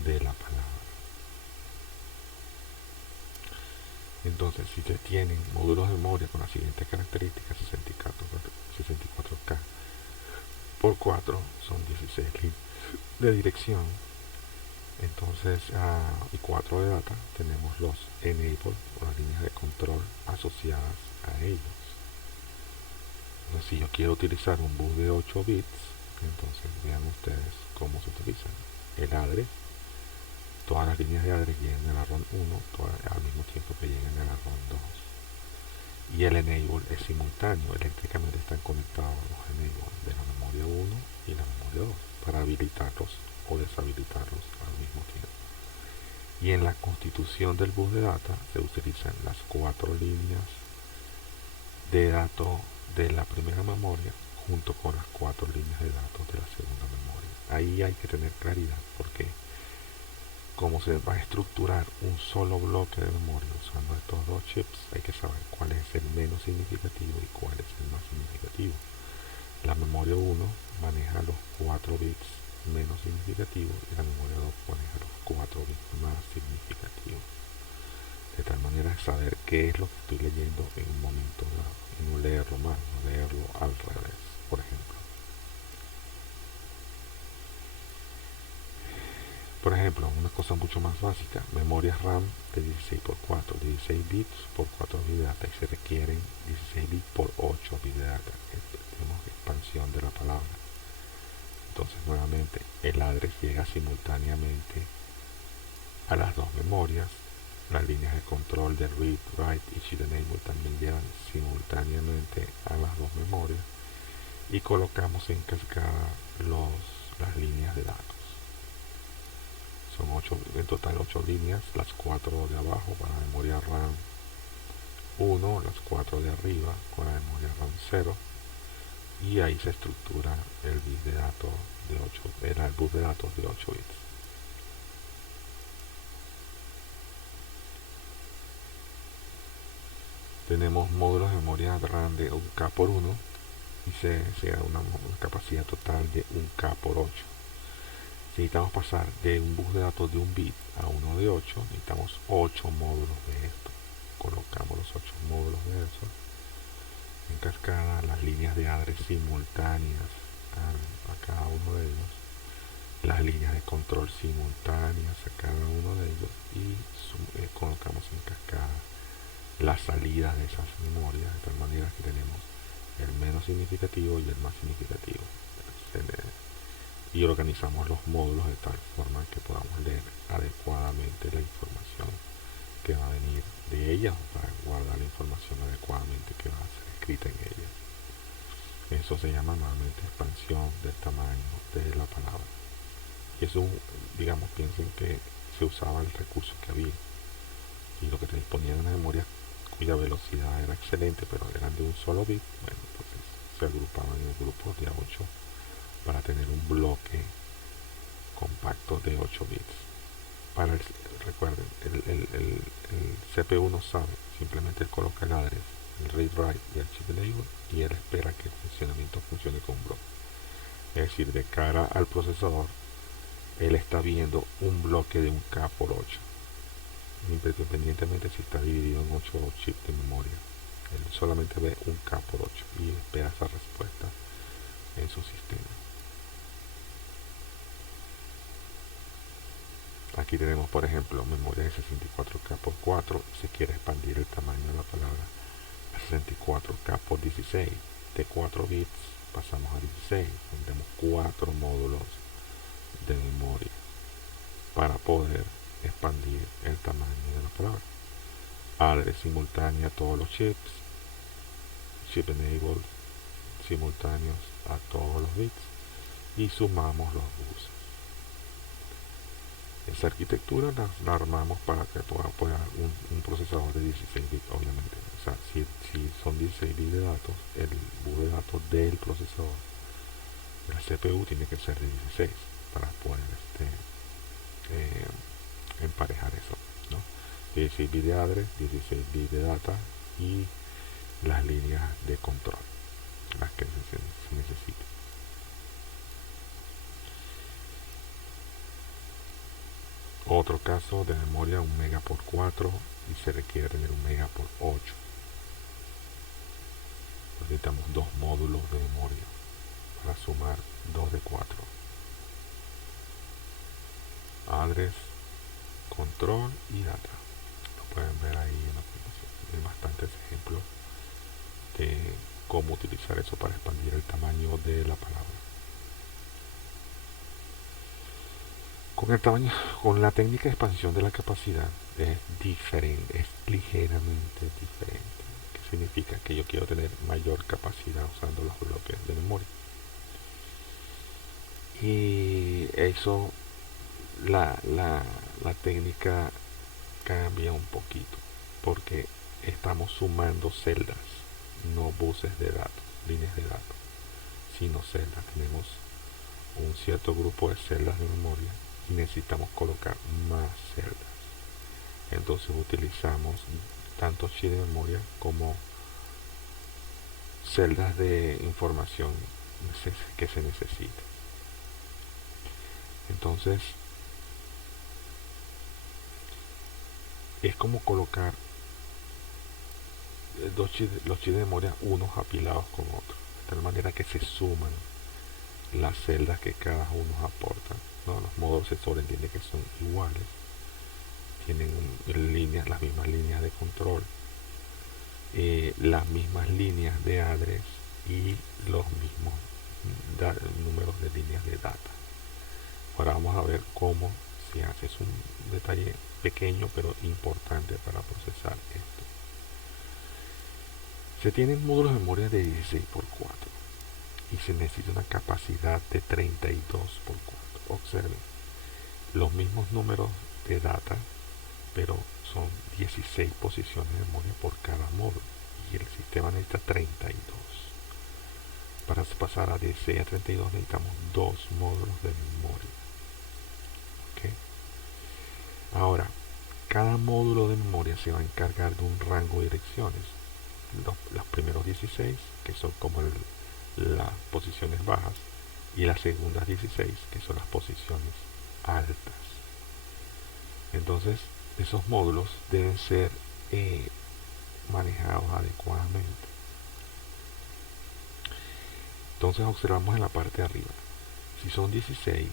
de la palabra. Entonces, si se tienen módulos de memoria con las siguientes características: 64K por 4 son 16 líneas de dirección, entonces y 4 de data, tenemos los enable o las líneas de control asociadas a ellos. Entonces, si yo quiero utilizar un bus de 8 bits, entonces vean ustedes cómo se utilizan. El address, todas las líneas de address llegan a la ROM 1 al mismo tiempo que llegan a la ROM 2. Y el enable es simultáneo, eléctricamente están conectados los enable de la memoria 1 y la memoria 2 para habilitarlos o deshabilitarlos al mismo tiempo. Y en la constitución del bus de data se utilizan las 4 líneas de datos de la primera memoria junto con las 4 líneas de datos de la segunda memoria. Ahí hay que tener claridad porque como se va a estructurar un solo bloque de memoria usando estos dos chips, hay que saber cuál es el menos significativo y cuál es el más significativo. La memoria 1 maneja los 4 bits menos significativos y la memoria 2 maneja los 4 bits más significativos. De tal manera de saber qué es lo que estoy leyendo en un momento dado y no leerlo mal, no leerlo al revés, por ejemplo. Por ejemplo, una cosa mucho más básica, memorias RAM de 16 por 4, 16 bits por 4 bits de data y se requieren 16 bits por 8 bits de data. Tenemos expansión de la palabra. Entonces nuevamente el address llega simultáneamente a las dos memorias. Las líneas de control de read, write y sheet enable también llegan simultáneamente a las dos memorias y colocamos en cascada las líneas de datos. Son en total 8 líneas, las 4 de abajo para la memoria RAM 1, las 4 de arriba con la memoria RAM 0, y ahí se estructura el bus de datos de 8 bits. Tenemos módulos de memoria RAM de 1K por 1 y se da una capacidad total de 1K por 8. Si necesitamos pasar de un bus de datos de 1 bit a uno de 8, necesitamos 8 módulos de esto. Colocamos los 8 módulos de eso en cascada, las líneas de address simultáneas a cada uno de ellos, las líneas de control simultáneas a cada uno de ellos y colocamos en cascada las salidas de esas memorias, de tal manera que tenemos el menos significativo y el más significativo. Y organizamos los módulos de tal forma que podamos leer adecuadamente la información que va a venir de ellas, o para guardar la información adecuadamente que va a ser escrita en ellas. Eso se llama normalmente expansión del tamaño de la palabra. Y eso, digamos, piensen que se usaba el recurso que había. Y lo que te disponía de una memoria cuya velocidad era excelente, pero eran de un solo bit, bueno, entonces se agrupaban en grupos de a 8 para tener un bloque compacto de 8 bits. Recuerden, el CPU no sabe, simplemente él coloca el address, el read write y el chip enable, y él espera que el funcionamiento funcione con un bloque. Es decir, de cara al procesador, él está viendo un bloque de un K por 8, independientemente si está dividido en 8 chips de memoria. Él solamente ve un K por 8 y espera esa respuesta en su sistema. Aquí tenemos, por ejemplo, memoria de 64K por 4. Se quiere expandir el tamaño de la palabra a 64K por 16. De 4 bits pasamos a 16. Tendremos 4 módulos de memoria para poder expandir el tamaño de la palabra. Address simultánea a todos los chips, chip enable simultáneos a todos los bits, y sumamos los buses. Esa arquitectura la armamos para que pueda apoyar un procesador de 16 bits, obviamente. O sea, si son 16 bits de datos, el bus de datos del procesador, de la CPU, tiene que ser de 16 para poder emparejar eso, ¿no? 16 bits de address, 16 bits de data y las líneas de control, las que se necesiten. Otro caso de memoria, 1 mega por 4, y se requiere tener 1 mega por 8. Necesitamos 2 módulos de memoria para sumar 2 de 4. Address, control y data. Lo pueden ver ahí en la presentación. Hay bastantes ejemplos de cómo utilizar eso para expandir el tamaño de la palabra. Con la técnica de expansión de la capacidad es diferente, es ligeramente diferente. ¿Qué significa? Que yo quiero tener mayor capacidad usando los bloques de memoria. Y eso, la técnica cambia un poquito, porque estamos sumando celdas, no buses de datos, líneas de datos, sino celdas. Tenemos un cierto grupo de celdas de memoria y necesitamos colocar más celdas. Entonces utilizamos tanto chips de memoria como celdas de información que se necesita. Entonces es como colocar los chips de memoria unos apilados con otros, de tal manera que se suman las celdas que cada uno aporta, ¿no? Los módulos se sobreentiende que son iguales, tienen las mismas líneas de control, las mismas líneas de address y los mismos números de líneas de data. Ahora vamos a ver cómo se hace. Es un detalle pequeño pero importante para procesar esto. Se tienen módulos de memoria de 16 por 4 y se necesita una capacidad de 32 por 4. Observen, los mismos números de data, pero son 16 posiciones de memoria por cada módulo, y el sistema necesita 32. Para pasar a 16 a 32 necesitamos 2 módulos de memoria. ¿Okay? Ahora, cada módulo de memoria se va a encargar de un rango de direcciones. Los primeros 16, que son como las posiciones bajas, y las segundas 16, que son las posiciones altas. Entonces, esos módulos deben ser manejados adecuadamente. Entonces observamos en la parte de arriba, si son 16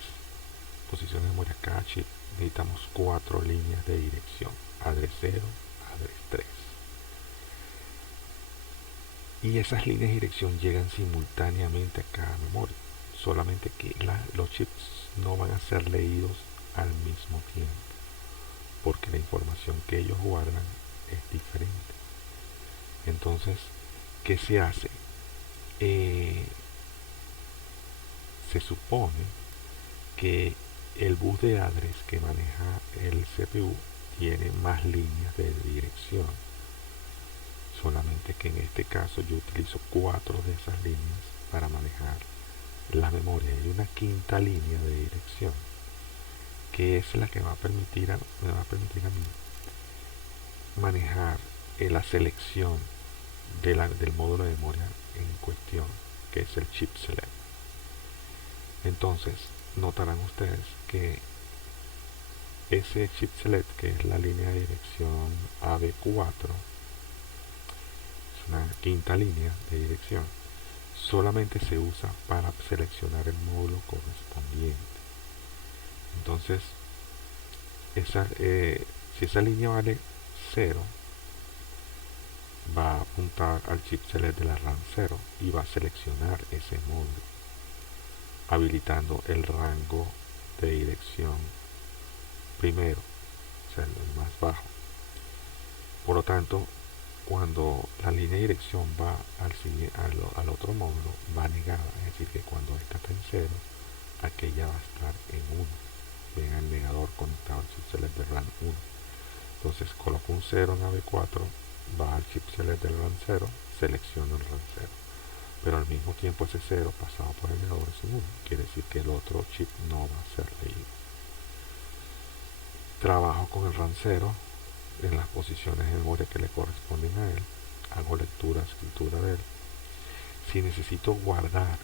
posiciones de memoria cada chip, necesitamos 4 líneas de dirección: address 0, address 3. Y esas líneas de dirección llegan simultáneamente a cada memoria, solamente que los chips no van a ser leídos al mismo tiempo, porque la información que ellos guardan es diferente. Entonces, ¿qué se hace? se supone que el bus de address que maneja el CPU tiene más líneas de dirección, solamente que en este caso yo utilizo 4 de esas líneas para manejar la memoria. Hay una quinta línea de dirección que es la que me va a permitir a mí manejar la selección del módulo de memoria en cuestión, que es el chip select. Entonces notarán ustedes que ese chip select, que es la línea de dirección AB4, es una quinta línea de dirección, solamente se usa para seleccionar el módulo correspondiente. Entonces si esa línea vale 0, va a apuntar al chip select de la RAM 0 y va a seleccionar ese módulo, habilitando el rango de dirección primero, o sea, el más bajo. Por lo tanto, cuando la línea de dirección va al otro módulo, va negada, es decir, que cuando esta está en 0, aquella va a estar en 1. Ven el negador conectado al chip select de RAM 1. Entonces coloco un 0 en AB4, va al chip select del RAM 0, selecciono el RAM 0. Pero al mismo tiempo ese 0 pasado por el negador es un 1. Quiere decir que el otro chip no va a ser leído. Trabajo con el RAM 0 en las posiciones de memoria que le corresponden a él. Hago lectura, escritura de él. Si necesito guardar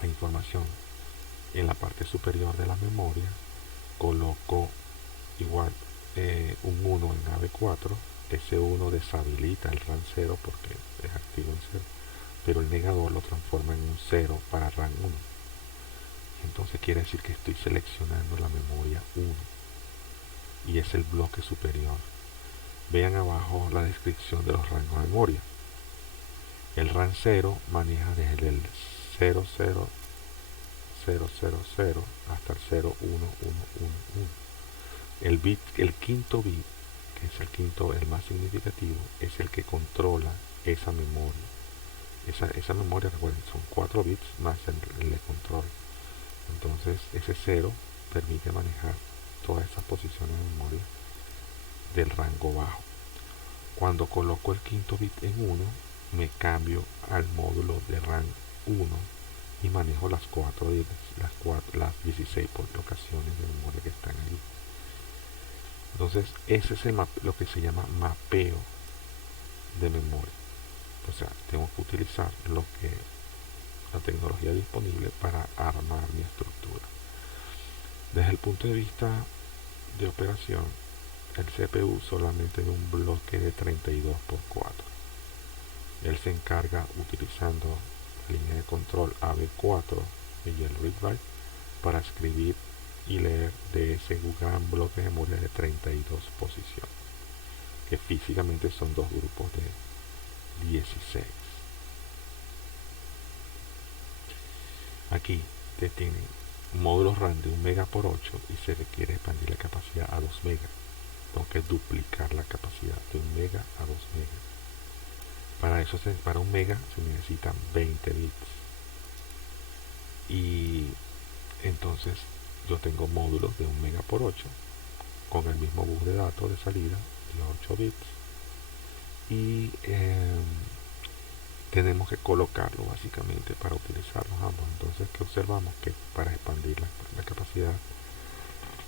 la información en la parte superior de la memoria, coloco igual un 1 en AB4. Ese 1 deshabilita el RAM 0 porque es activo en 0, pero el negador lo transforma en un 0 para RAM 1. Entonces quiere decir que estoy seleccionando la memoria 1 y es el bloque superior. Vean abajo la descripción de los rangos de memoria. El RAM 0 maneja desde el 0000 hasta el 01111. El quinto bit, que es el más significativo, es el que controla esa memoria. Esa memoria, recuerden, son 4 bits más el de control. Entonces ese 0 permite manejar todas esas posiciones de memoria del rango bajo. Cuando coloco el quinto bit en 1, me cambio al módulo de RAM 1 y manejo las 16 locaciones de memoria que están allí. Entonces ese es lo que se llama mapeo de memoria. O sea, tengo que utilizar la tecnología disponible para armar mi estructura. Desde el punto de vista de operación, el CPU solamente de un bloque de 32x4. Él se encarga, utilizando la línea de control AB4 y el read-write, para escribir y leer de ese gran bloque de memoria de 32 posiciones, que físicamente son dos grupos de 16. Aquí te tienen módulos RAM de 1 MB por 8 y se requiere expandir la capacidad a 2 MB. Tengo que duplicar la capacidad de 1 MB a 2 MB. Para eso, para 1 MB se necesitan 20 bits. Y entonces yo tengo módulos de 1 MB por 8 con el mismo bus de datos de salida de 8 bits. Y tenemos que colocarlo básicamente para utilizarlos ambos. Entonces, ¿qué observamos? Que para expandir la capacidad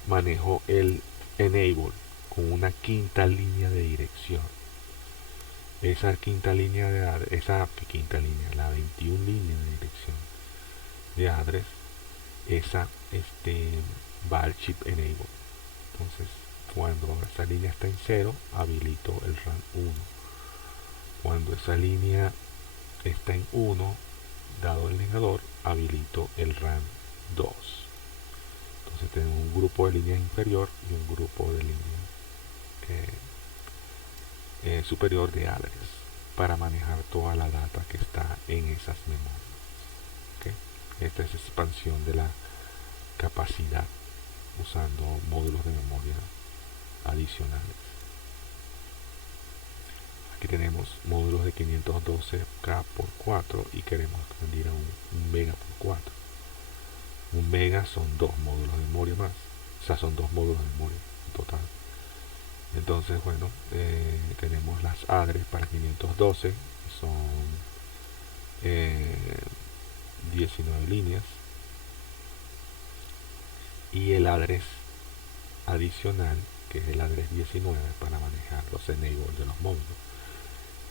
manejo el enable con una quinta línea de dirección. Esa quinta línea, la 21 línea de dirección de address, esa va al chip enable. Entonces, cuando esa línea está en 0, habilito el RAM 1. Cuando esa línea está en 1, dado el negador, habilito el RAM 2. Entonces tenemos un grupo de línea inferior y un grupo de línea superior de address para manejar toda la data que está en esas memorias. ¿Okay? Esta es expansión de la capacidad usando módulos de memoria adicionales. Aquí tenemos módulos de 512K por 4 y queremos expandir a un mega por 4. Un mega son 2 módulos de memoria más. O sea, son 2 módulos de memoria en total. Entonces, bueno, tenemos las adres para 512, que son 19 líneas. Y el address adicional, que es el address 19, para manejar los enables de los módulos.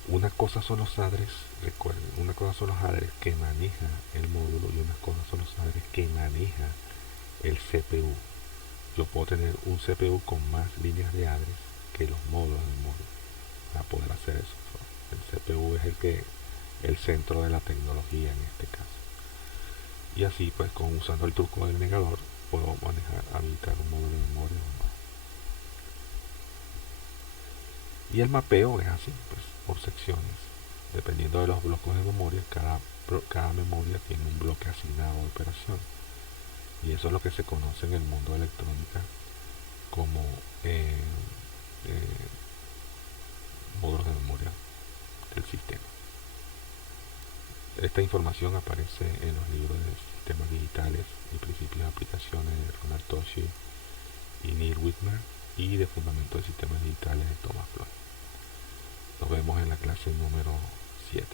Una cosa son los address, recuerden, una cosa son los address que maneja el módulo y una cosa son los address que maneja el CPU. Yo puedo tener un CPU con más líneas de address que los módulos del módulo para poder hacer eso. El CPU es el centro de la tecnología en este caso. Y así pues usando el truco del negador puedo habilitar un módulo de memoria o no. Y el mapeo es así, pues por secciones. Dependiendo de los bloques de memoria, cada memoria tiene un bloque asignado de operación. Y eso es lo que se conoce en el mundo de electrónica como módulos de memoria del sistema. Esta información aparece en los libros de sistemas digitales y principios de aplicaciones de Ronald Toshi y Neil Whitmer y de fundamentos de sistemas digitales de Thomas Floyd. Nos vemos en la clase número 7.